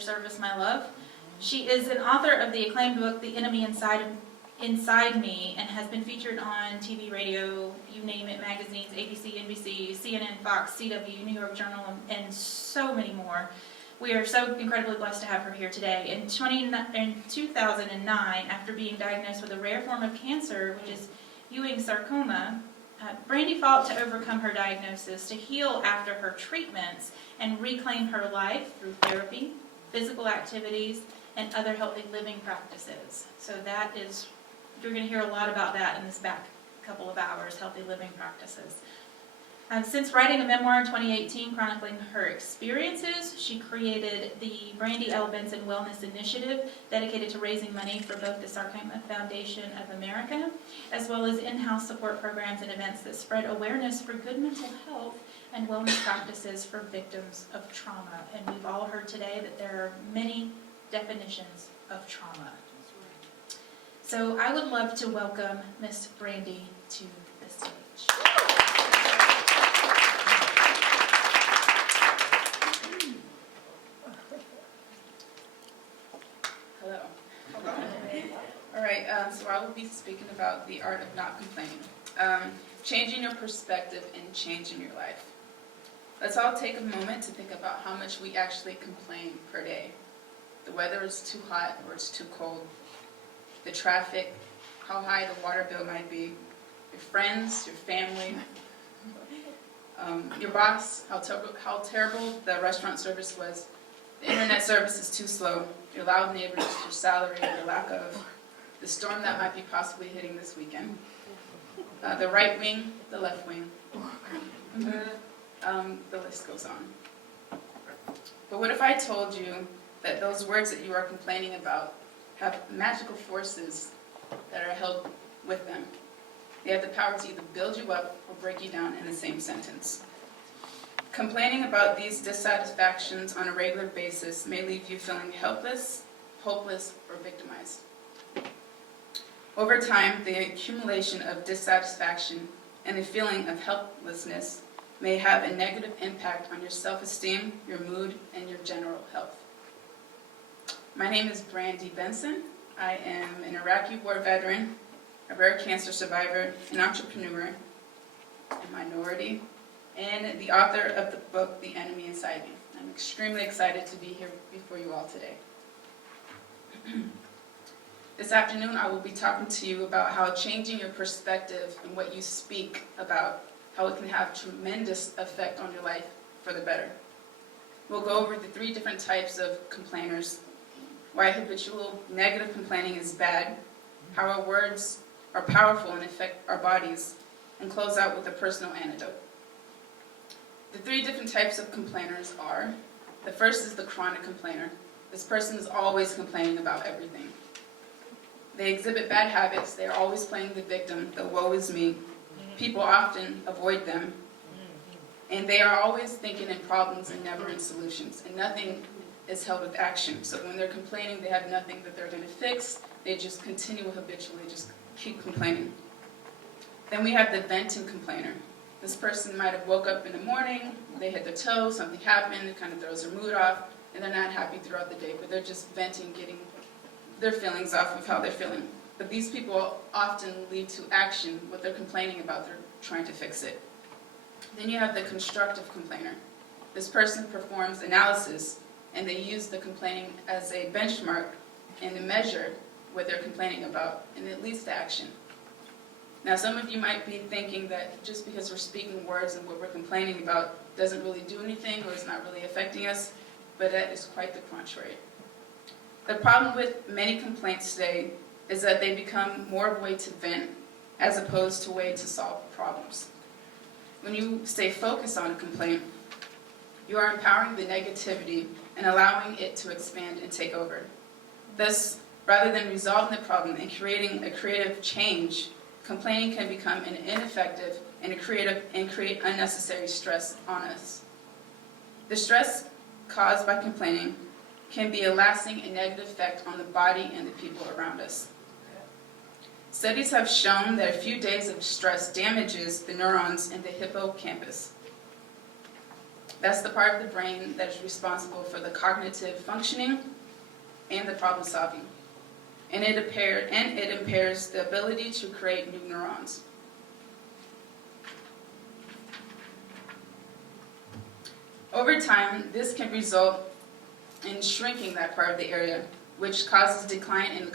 service, my love. She is an author of the acclaimed book, The Enemy Inside Me, and has been featured on TV, radio, you name it, magazines, ABC, NBC, CNN, Fox, CW, New York Journal, and so many more. We are so incredibly blessed to have her here today. In 2009, after being diagnosed with a rare form of cancer, which is Ewing sarcoma, Brandi fought to overcome her diagnosis, to heal after her treatments, and reclaim her life through therapy, physical activities, and other healthy living practices. So that is, you're going to hear a lot about that in this back couple of hours, healthy living practices. Since writing a memoir in 2018 chronicling her experiences, she created the Brandi Benson Wellness Initiative, dedicated to raising money for both the Sarcoma Foundation of America, as well as in-house support programs and events that spread awareness for good mental health and wellness practices for victims of trauma. And we've all heard today that there are many definitions of trauma. So I would love to welcome Miss Brandi to the stage. Hello. All right, so I will be speaking about the art of not complaining. Changing your perspective and changing your life. Let's all take a moment to think about how much we actually complain per day. The weather is too hot or it's too cold. The traffic, how high the water bill might be. Your friends, your family, your boss, how terrible the restaurant service was. The internet service is too slow. Your loud neighbors, your salary, your lack of, the storm that might be possibly hitting this weekend. The right wing, the left wing. The list goes on. But what if I told you that those words that you are complaining about have magical forces that are held with them? They have the power to either build you up or break you down in the same sentence. Complaining about these dissatisfactions on a regular basis may leave you feeling helpless, hopeless, or victimized. Over time, the accumulation of dissatisfaction and the feeling of helplessness may have a negative impact on your self-esteem, your mood, and your general health. My name is Brandi Benson. I am an Iraqi war veteran, a rare cancer survivor, an entrepreneur, a minority, and the author of the book, The Enemy Inside Me. I'm extremely excited to be here before you all today. This afternoon, I will be talking to you about how changing your perspective and what you speak about, how it can have tremendous effect on your life for the better. We'll go over the 3 different types of complainers, why habitual negative complaining is bad, how our words are powerful and affect our bodies, and close out with a personal anecdote. The 3 different types of complainers are, the first is the chronic complainer. This person is always complaining about everything. They exhibit bad habits. They are always playing the victim, the woe is me. People often avoid them. And they are always thinking in problems and never in solutions. And nothing is held with action. So when they're complaining, they have nothing that they're going to fix. They just continue habitually, just keep complaining. Then we have the venting complainer. This person might have woke up in the morning, they hit their toe, something happened, it kind of throws their mood off, and they're not happy throughout the day, but they're just venting, getting their feelings off of how they're feeling. But these people often lead to action. What they're complaining about, they're trying to fix it. Then you have the constructive complainer. This person performs analysis, and they use the complaining as a benchmark and to measure what they're complaining about, and it leads to action. Now, some of you might be thinking that just because we're speaking words and what we're complaining about doesn't really do anything or is not really affecting us, but that is quite the contrary. The problem with many complaints today is that they become more of a way to vent as opposed to a way to solve problems. When you stay focused on a complaint, you are empowering the negativity and allowing it to expand and take over. Thus, rather than resolving the problem and creating a creative change, complaining can become an ineffective and create unnecessary stress on us. The stress caused by complaining can be a lasting and negative effect on the body and the people around us. Studies have shown that a few days of stress damages the neurons in the hippocampus. That's the part of the brain that is responsible for the cognitive functioning and the problem solving. And it impairs the ability to create new neurons. Over time, this can result in shrinking that part of the area, which causes decline in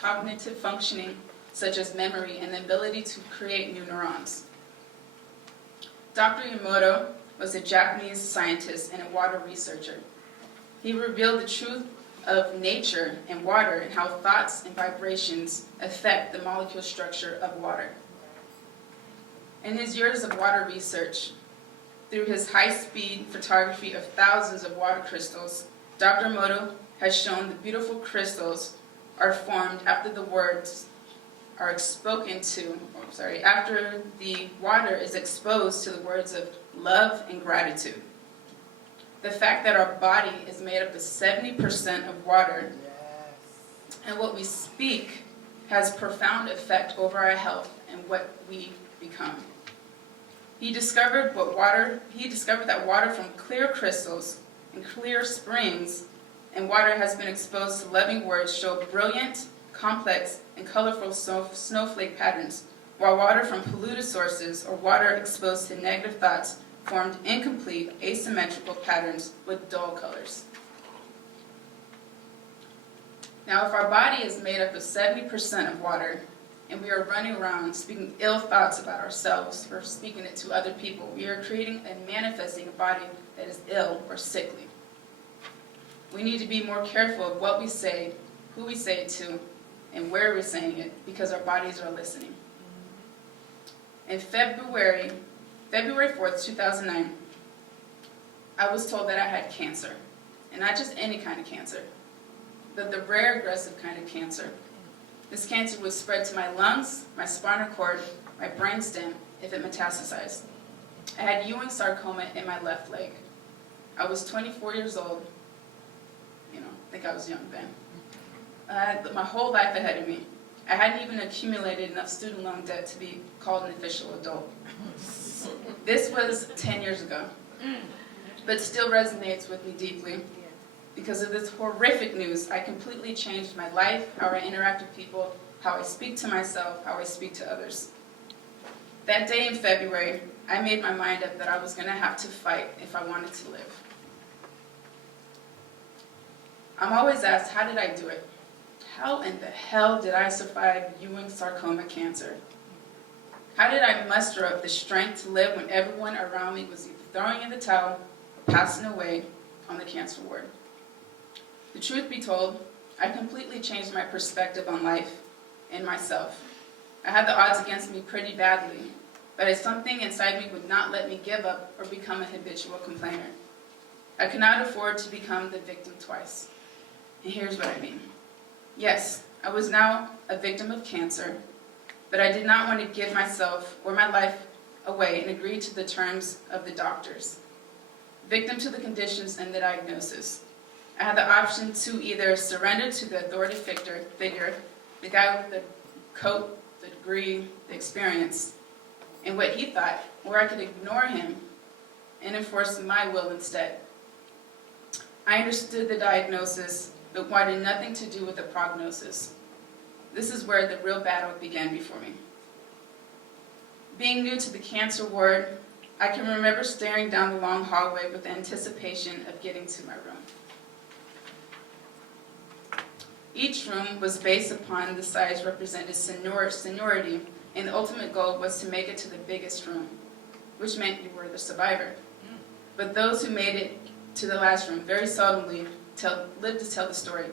cognitive functioning, such as memory and the ability to create new neurons. Dr. Emoto was a Japanese scientist and a water researcher. He revealed the truth of nature and water and how thoughts and vibrations affect the molecule structure of water. In his years of water research, through his high-speed photography of thousands of water crystals, Dr. Emoto has shown the beautiful crystals are formed after the words are spoken to, after the water is exposed to the words of love and gratitude. The fact that our body is made up of 70% of water, and what we speak has profound effect over our health and what we become. He discovered that water from clear crystals and clear springs and water has been exposed to loving words show brilliant, complex, and colorful snowflake patterns, while water from polluted sources or water exposed to negative thoughts formed incomplete, asymmetrical patterns with dull colors. Now, if our body is made up of 70% of water, and we are running around speaking ill thoughts about ourselves or speaking it to other people, we are creating and manifesting a body that is ill or sickly. We need to be more careful of what we say, who we say it to, and where we're saying it, because our bodies are listening. In February 4th, 2009, I was told that I had cancer, and not just any kind of cancer, but the rare aggressive kind of cancer. This cancer would spread to my lungs, my spinal cord, my brainstem if it metastasized. I had Ewing sarcoma in my left leg. I was 24 years old. I think I was young then. I had my whole life ahead of me. I hadn't even accumulated enough student loan debt to be called an official adult. This was 10 years ago, but still resonates with me deeply. Because of this horrific news, I completely changed my life, how I interact with people, how I speak to myself, how I speak to others. That day in February, I made my mind up that I was going to have to fight if I wanted to live. I'm always asked, how did I do it? How in the hell did I survive Ewing sarcoma cancer? How did I muster up the strength to live when everyone around me was either throwing in the towel or passing away on the cancer ward? The truth be told, I completely changed my perspective on life and myself. I had the odds against me pretty badly, but something inside me would not let me give up or become a habitual complainer. I could not afford to become the victim twice. And here's what I mean. Yes, I was now a victim of cancer, but I did not want to give myself or my life away and agree to the terms of the doctors. Victim to the conditions and the diagnosis. I had the option to either surrender to the authority figure, the guy with the coat, the degree, the experience, and what he thought, or I could ignore him and enforce my will instead. I understood the diagnosis, but wanted nothing to do with the prognosis. This is where the real battle began before me. Being new to the cancer ward, I can remember staring down the long hallway with anticipation of getting to my room. Each room was based upon the size represented seniority, and the ultimate goal was to make it to the biggest room, which meant you were the survivor. But those who made it to the last room very seldomly lived to tell the story.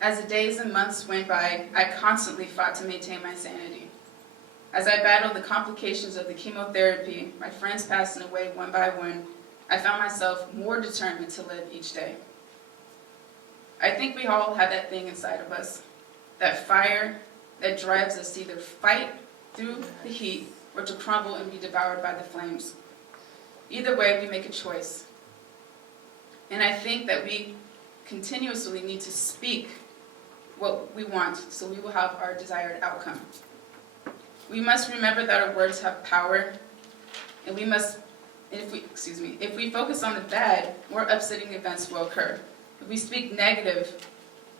As the days and months went by, I constantly fought to maintain my sanity. As I battled the complications of the chemotherapy, my friends passing away one by one, I found myself more determined to live each day. I think we all have that thing inside of us, that fire that drives us to either fight through the heat or to crumble and be devoured by the flames. Either way, we make a choice. And I think that we continuously need to speak what we want so we will have our desired outcome. We must remember that our words have power, and we must if we focus on the bad, more upsetting events will occur. If we speak negative,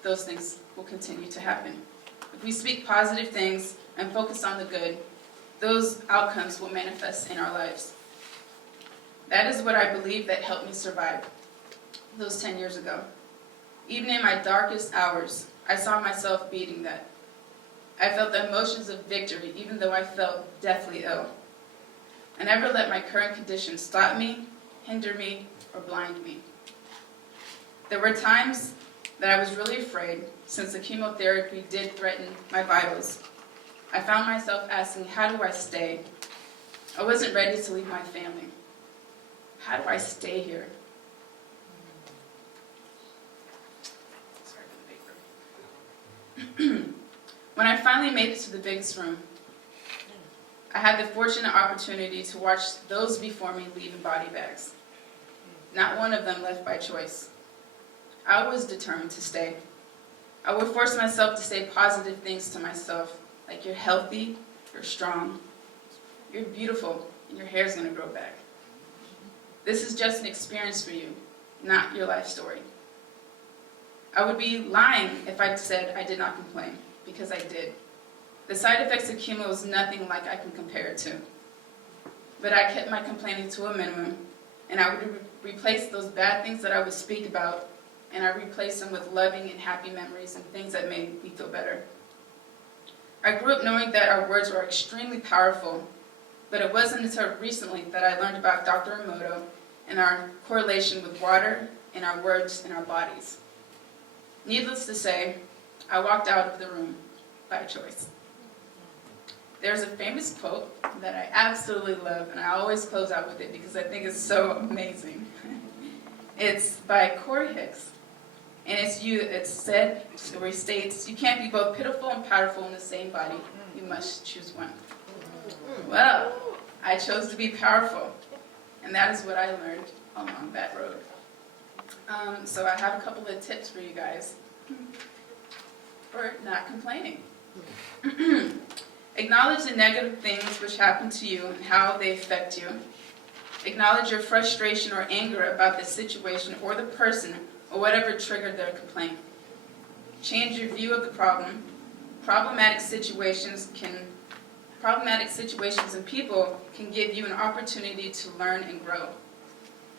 those things will continue to happen. If we speak positive things and focus on the good, those outcomes will manifest in our lives. That is what I believe that helped me survive those 10 years ago. Even in my darkest hours, I saw myself beating that. I felt the emotions of victory, even though I felt deathly ill. I never let my current condition stop me, hinder me, or blind me. There were times that I was really afraid, since the chemotherapy did threaten my vitals. I found myself asking, how do I stay? I wasn't ready to leave my family. How do I stay here? Sorry for the paper. When I finally made it to the biggest room, I had the fortunate opportunity to watch those before me leave in body bags. Not one of them left by choice. I was determined to stay. I would force myself to say positive things to myself, like you're healthy, you're strong, you're beautiful, and your hair's going to grow back. This is just an experience for you, not your life story. I would be lying if I said I did not complain, because I did. The side effects of chemo is nothing like I can compare it to. But I kept my complaining to a minimum, and I would replace those bad things that I would speak about, and I replaced them with loving and happy memories and things that made me feel better. I grew up knowing that our words were extremely powerful, but it wasn't until recently that I learned about Dr.Emoto and our correlation with water and our words and our bodies. Needless to say, I walked out of the room by choice. There's a famous quote that I absolutely love, and I always close out with it because I think it's so amazing. It's by Corey Hicks, and it states, you can't be both pitiful and powerful in the same body. You must choose one. Well, I chose to be powerful, and that is what I learned along that road. So I have a couple of tips for you guys for not complaining. Acknowledge the negative things which happen to you and how they affect you. Acknowledge your frustration or anger about the situation or the person or whatever triggered their complaint. Change your view of the problem. Problematic situations and people can give you an opportunity to learn and grow.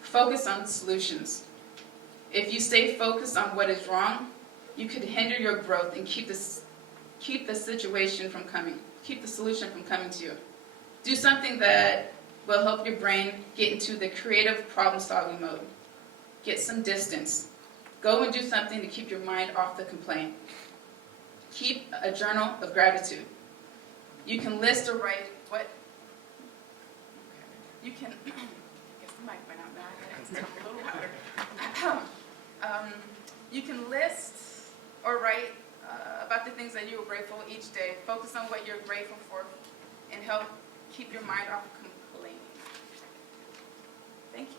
Focus on solutions. If you stay focused on what is wrong, you could hinder your growth and keep the solution from coming to you. Do something that will help your brain get into the creative problem-solving mode. Get some distance. Go and do something to keep your mind off the complaint. Keep a journal of gratitude. You can list or write what... You can... I guess the mic went out now. I gotta talk a little louder. You can list or write about the things that you are grateful each day. Focus on what you're grateful for and help keep your mind off complaining. Thank you.